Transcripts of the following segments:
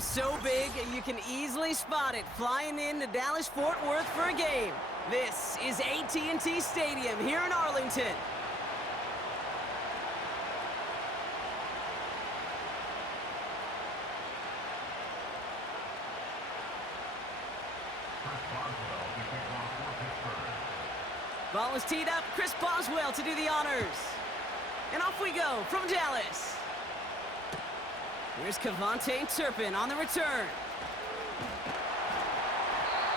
stadium's so big, you can easily spot it flying into Dallas-Fort Worth for a game. This is AT&T Stadium here in Arlington. Ball is teed up. Chris Boswell to do the honors. And off we go from Dallas. Here's Kavontae Turpin on the return.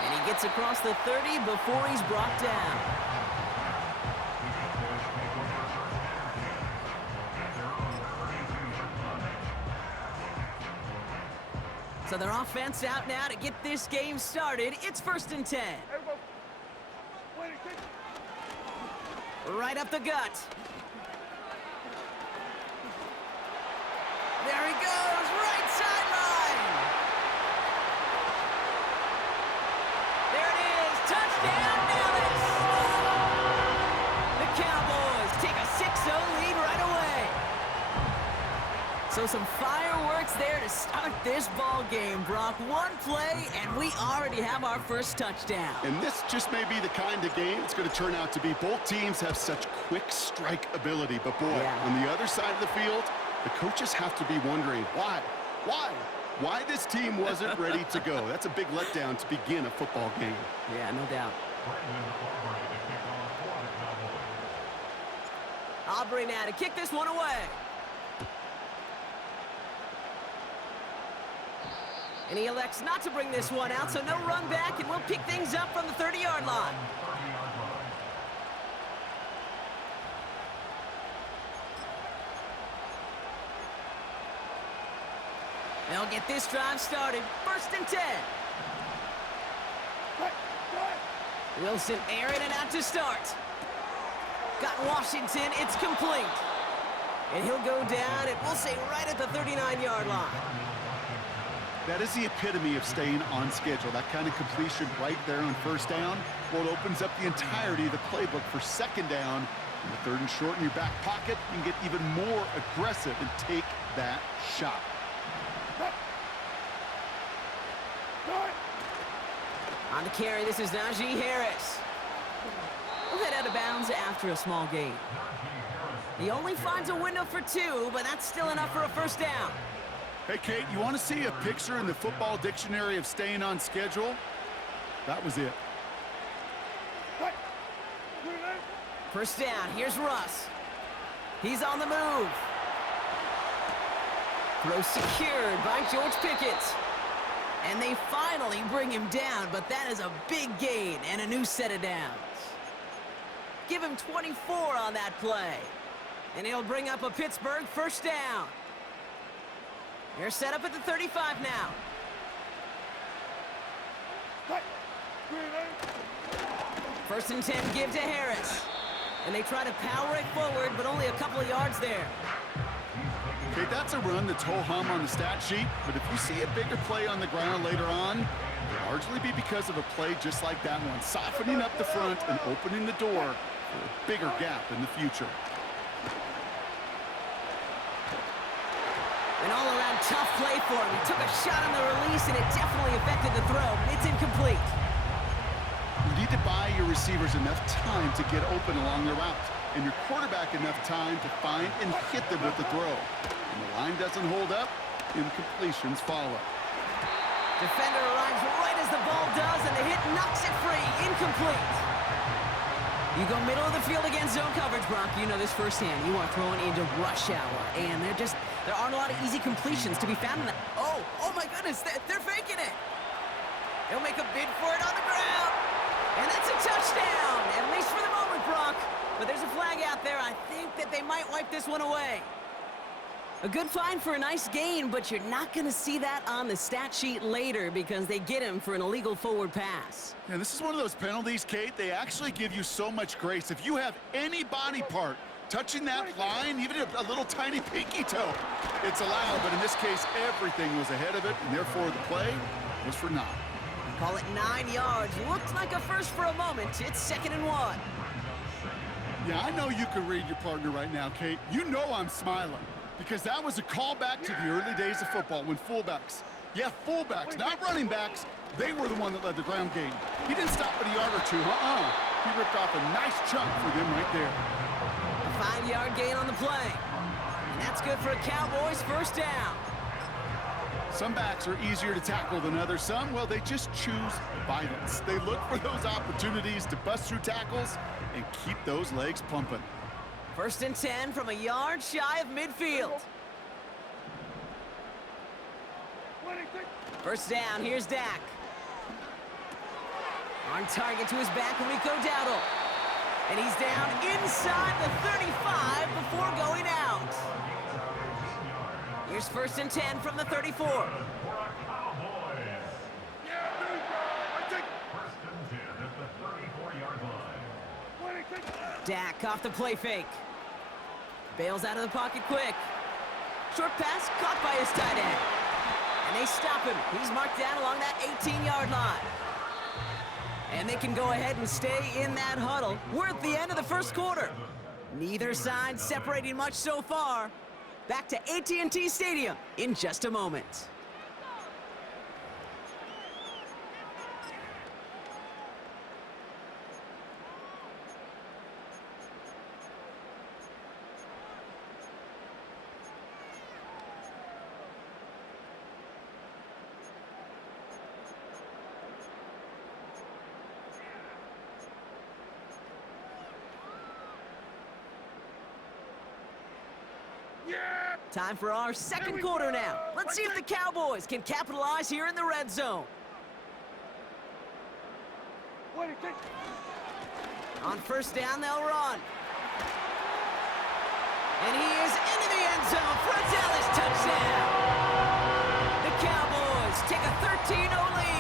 And he gets across the 30 before he's brought down. So their offense out now to get this game started. It's 1st and 10. Right up the gut. There he goes, right sideline. There it is, touchdown Dallas. The Cowboys take a 6-0 lead right away. So some fireworks there to start this ball game, Brock. One play, and we already have our first touchdown. And this just may be the kind of game it's going to turn out to be. Both teams have such quick strike ability, but boy, on the other side of the field, the coaches have to be wondering, why this team wasn't ready to go. That's a big letdown to begin a football game. Yeah, no doubt. Aubrey now to kick this one away. And he elects not to bring this one out, so no run back, and we'll pick things up from the 30-yard line. They'll get this drive started. 1st and 10. Wilson airing it out to start. Got Washington. It's complete. And he'll go down, and we'll say right at the 39-yard line. That is the epitome of staying on schedule. That kind of completion right there on 1st down. Well, it opens up the entirety of the playbook for 2nd down. In the 3rd and short in your back pocket, you can get even more aggressive and take that shot. On the carry, this is Najee Harris. We'll head out of bounds after a small gain. He only finds a window for 2, but that's still enough for a 1st down. Hey, Kate, you want to see a picture in the football dictionary of staying on schedule? That was it. 1st down, here's Russ. He's on the move. Throw secured by George Pickett. And they finally bring him down, but that is a big gain and a new set of downs. Give him 24 on that play. And he'll bring up a Pittsburgh 1st down. They're set up at the 35 now. First and 10 give to Harris. And they try to power it forward, but only a couple of yards there. Okay, that's a run that's ho-hum on the stat sheet, but if you see a bigger play on the ground later on, it'll largely be because of a play just like that one, softening up the front and opening the door for a bigger gap in the future. An all-around tough play for him. He took a shot on the release, and it definitely affected the throw. It's incomplete. You need to buy your receivers enough time to get open along the route, and your quarterback enough time to find and hit them with the throw. When the line doesn't hold up, incompletions follow. Defender arrives right as the ball does, and the hit knocks it free. Incomplete. You go middle of the field against zone coverage, Brock. You know this firsthand. You are throwing into rush hour, and there aren't a lot of easy completions to be found in that. Oh my goodness, they're faking it. They'll make a bid for it on the ground, and that's a touchdown, at least for the moment, Brock. But there's a flag out there. I think that they might wipe this one away. A good find for a nice gain, but you're not going to see that on the stat sheet later because they get him for an illegal forward pass. And this is one of those penalties, Kate. They actually give you so much grace. If you have any body part touching that line, even a little tiny pinky toe, it's allowed. But in this case, everything was ahead of it, and therefore the play was for naught. Call it 9 yards. Looked like a first for a moment. It's 2nd and 1. Yeah, I know you can read your partner right now, Kate. You know I'm smiling because that was a callback to the early days of football when fullbacks Yeah, fullbacks, not running backs. They were the one that led the ground game. He didn't stop at a yard or two. He ripped off a nice chunk for them right there. A 5-yard gain on the play. And that's good for a Cowboys first down. Some backs are easier to tackle than others. Some, well, they just choose violence. They look for those opportunities to bust through tackles and keep those legs pumping. First and 10 from a yard shy of midfield. First down, here's Dak. On target to his back, Rico Dowdle. And he's down inside the 35 before going out. Here's first and 10 from the 34. Dak off the play fake. Bails out of the pocket quick. Short pass caught by his tight end. And they stop him. He's marked down along that 18-yard line. And they can go ahead and stay in that huddle. We're at the end of the first quarter. Neither side separating much so far. Back to AT&T Stadium in just a moment. Time for our second quarter now. Let's see if the Cowboys can capitalize here in the red zone. On first down, they'll run. And he is into the end zone for a Dallas touchdown. The Cowboys take a 13-0 lead.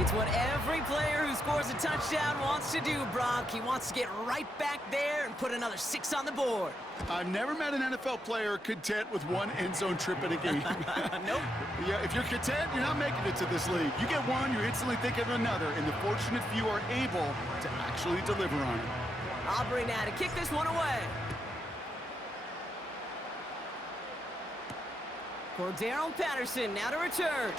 It's what every player who scores a touchdown wants to do, Brock. He wants to get right back there and put another 6 on the board. I've never met an NFL player content with one end zone trip in a game. Nope. Yeah, if you're content, you're not making it to this league. You get one, you're instantly thinking of another, and the fortunate few are able to actually deliver on it. Aubrey now to kick this one away. Cordero Patterson now to return.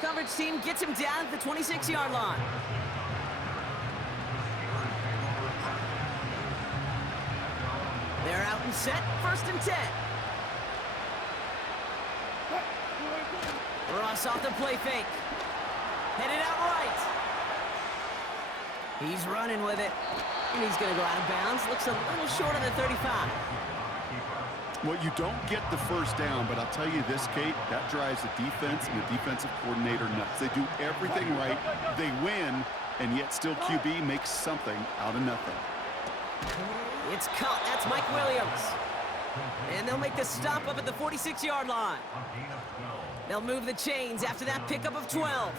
Coverage team gets him down at the 26-yard line. They're out and set, first and 10. Ross off the play fake. Headed out right. He's running with it. And he's going to go out of bounds. Looks a little short of the 35. Well, you don't get the first down, but I'll tell you this, Kate, that drives the defense and the defensive coordinator nuts. They do everything right. They win, and yet still QB makes something out of nothing. It's caught. That's Mike Williams. And they'll make the stop up at the 46-yard line. They'll move the chains after that pickup of 12.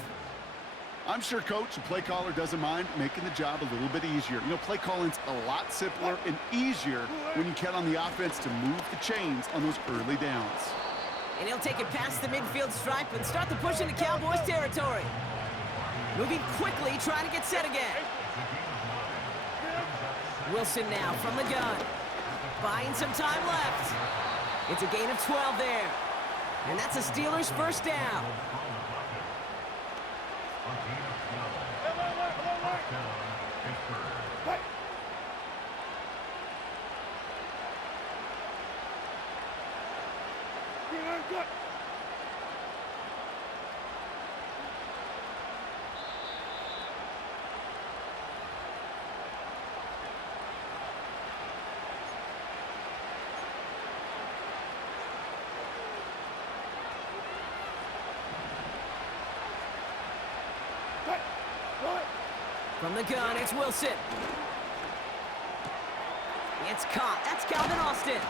I'm sure coach and play caller doesn't mind making the job a little bit easier. You know, play calling's a lot simpler and easier when you count on the offense to move the chains on those early downs. And he'll take it past the midfield stripe and start the push into Cowboys territory. Moving quickly, trying to get set again. Wilson now from the gun. Buying some time left. It's a gain of 12 there. And that's a Steelers first down. From the gun, it's Wilson. It's caught. That's Calvin Austin.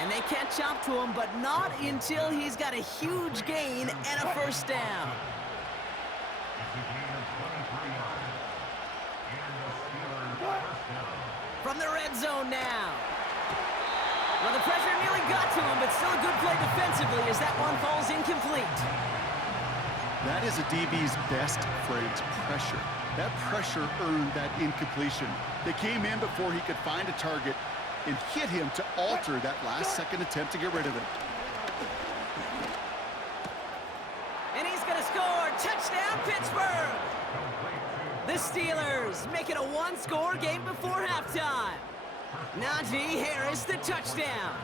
And they catch up to him, but not until he's got a huge gain and a first down. From the red zone now. Well, the pressure nearly got to him, but still a good play defensively as that one falls incomplete. That is a DB's best phrase, pressure. That pressure earned that incompletion. They came in before he could find a target and hit him to alter that last-second attempt to get rid of it. Touchdown, Pittsburgh! The Steelers make it a one-score game before halftime. Najee Harris, the touchdown.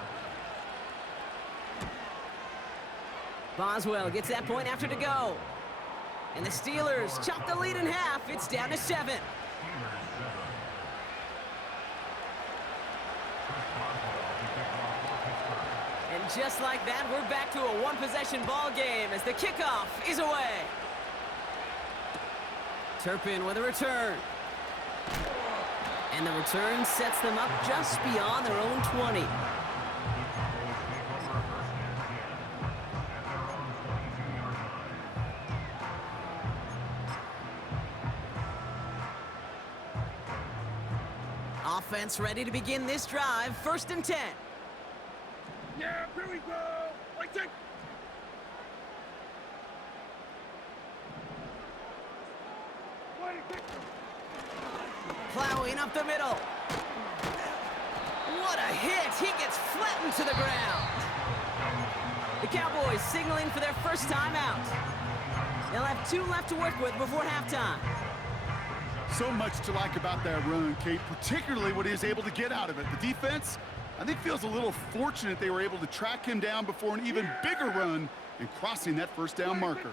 Boswell gets that point after to go. And the Steelers chop the lead in half. It's down to 7. And just like that, we're back to a one-possession ball game as the kickoff is away. Turpin with a return. And the return sets them up just beyond their own 20. Offense ready to begin this drive. 1st and 10. Yeah, here we go. Like that. Plowing up the middle. What a hit! He gets flattened to the ground. The Cowboys signaling for their first timeout. They'll have 2 left to work with before halftime. So much to like about that run, Kate, particularly what he was able to get out of it. The defense, I think, feels a little fortunate they were able to track him down before an even bigger run and crossing that first down marker.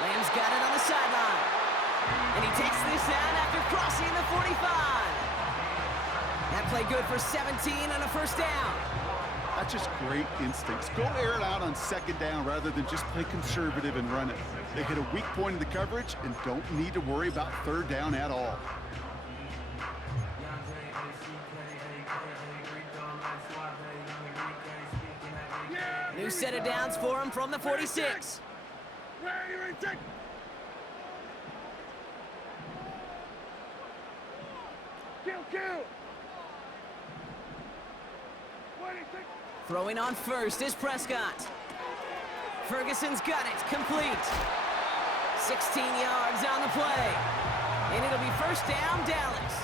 Lamb's got it on the sideline. And he takes this down after crossing the 45. That play good for 17 and a first down. That's just great instincts. Go air it out on 2nd down rather than just play conservative and run it. They hit a weak point in the coverage and don't need to worry about 3rd down at all. New set of downs for him from the 46. Kill. Throwing on first is Prescott. Ferguson's got it, complete. 16 yards on the play. And it'll be first down, Dallas.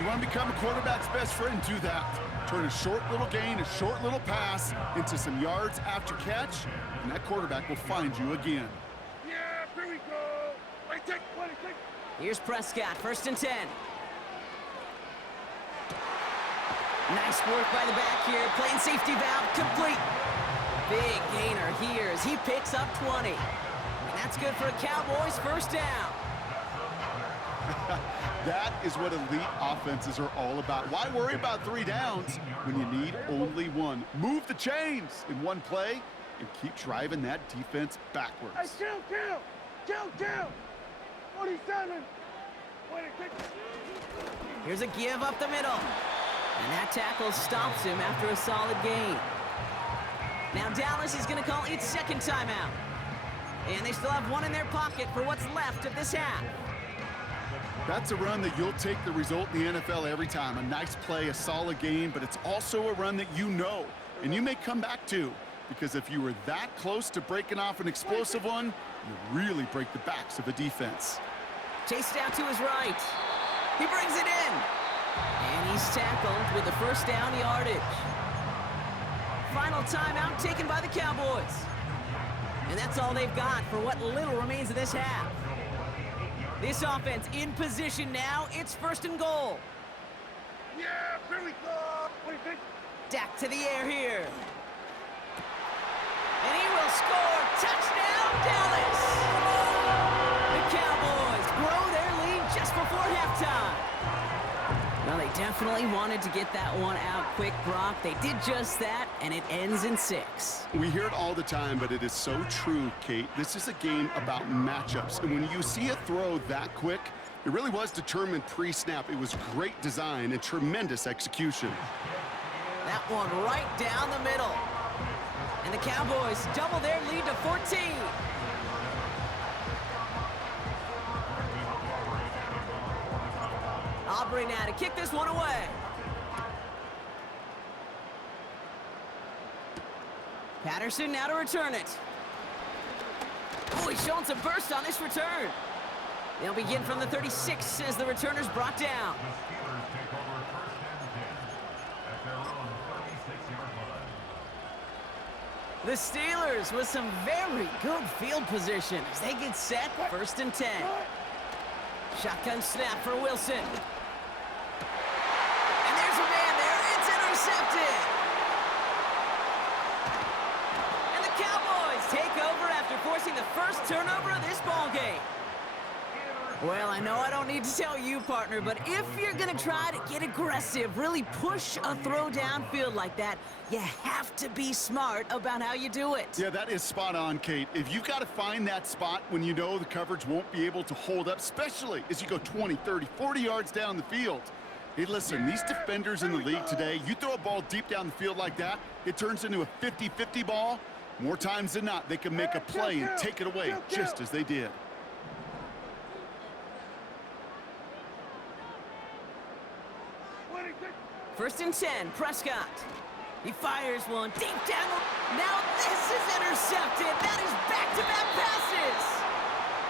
You want to become a quarterback's best friend, do that. Turn a short little gain, a short little pass into some yards after catch, and that quarterback will find you again. Yeah, here we go. Here's Prescott, 1st and 10. Nice work by the back here, playing safety valve, complete. Big gainer here as he picks up 20. And that's good for a Cowboys first down. That is what elite offenses are all about. Why worry about 3 downs when you need only 1? Move the chains in one play and keep driving that defense backwards. Hey, kill. 47. Here's a give up the middle. And that tackle stops him after a solid gain. Now Dallas is going to call its 2nd timeout. And they still have 1 in their pocket for what's left of this half. That's a run that you'll take the result in the NFL every time. A nice play, a solid game, but it's also a run that you know and you may come back to. Because if you were that close to breaking off an explosive one, you really break the backs of a defense. Chased out to his right. He brings it in. And he's tackled with the first down yardage. Final timeout taken by the Cowboys. And that's all they've got for what little remains of this half. This offense in position now. It's 1st and goal. Yeah, here we go. Dak to the air here. And he will score. Touchdown, Dallas! The Cowboys grow their lead just before halftime. Well, they definitely wanted to get that one out quick, Brock. They did just that, and it ends in 6. We hear it all the time, but it is so true, Kate. This is a game about matchups, and when you see a throw that quick, it really was determined pre-snap. It was great design and tremendous execution. That one right down the middle. And the Cowboys double their lead to 14. Aubrey now to kick this one away. Patterson now to return it. Oh, he's showing some burst on this return. They'll begin from the 36 as the returner's brought down. The Steelers with some very good field position as they get set, 1st and 10. Shotgun snap for Wilson. And there's a man there. It's intercepted. And the Cowboys take over after forcing the first turnover of this ballgame. Well, I know I don't need to tell you, partner, but if you're going to try to get aggressive, really push a throw downfield like that, you have to be smart about how you do it. Yeah, that is spot on, Kate. If you've got to find that spot when you know the coverage won't be able to hold up, especially as you go 20, 30, 40 yards down the field. Hey, listen, these defenders in the league today, you throw a ball deep down the field like that, it turns into a 50-50 ball. More times than not, they can make a play and take it away just as they did. First and 10, Prescott. He fires one deep down. Now this is intercepted. That is back-to-back passes.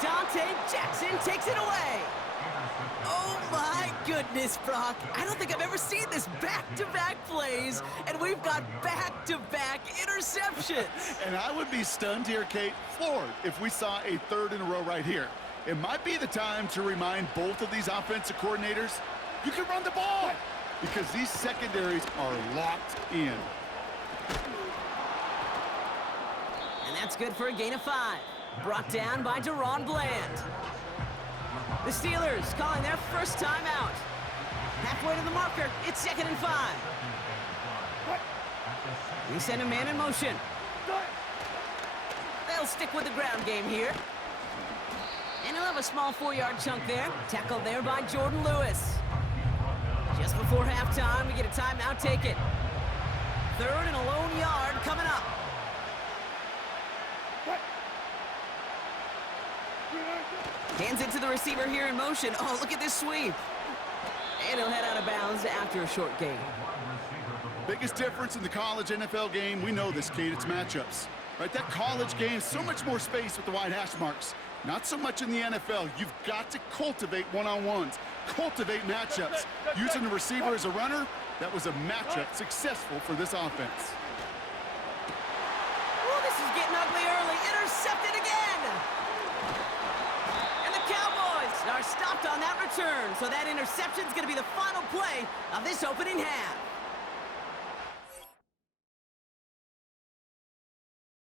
Dante Jackson takes it away. Oh my goodness, Brock. I don't think I've ever seen this back-to-back plays, and we've got back-to-back interceptions. And I would be stunned here, Kate, floored, if we saw a 3rd in a row right here. It might be the time to remind both of these offensive coordinators, you can run the ball, because these secondaries are locked in. And that's good for a gain of 5. Brought down by Deron Bland. The Steelers calling their first timeout. Halfway to the marker, it's 2nd and 5. We send a man in motion. They'll stick with the ground game here. And he'll have a small 4-yard chunk there. Tackled there by Jordan Lewis. Just before halftime, we get a timeout taken. 3rd and a lone yard coming up. Hands it to the receiver here in motion. Oh, look at this sweep. And he'll head out of bounds after a short gain. Biggest difference in the college NFL game, we know this, Kate, it's matchups. Right, that college game, so much more space with the wide hash marks. Not so much in the NFL. You've got to cultivate one-on-ones, cultivate matchups. Using the receiver as a runner, that was a matchup successful for this offense. Oh, this is getting ugly early. Intercepted again. And the Cowboys are stopped on that return. So that interception is going to be the final play of this opening half.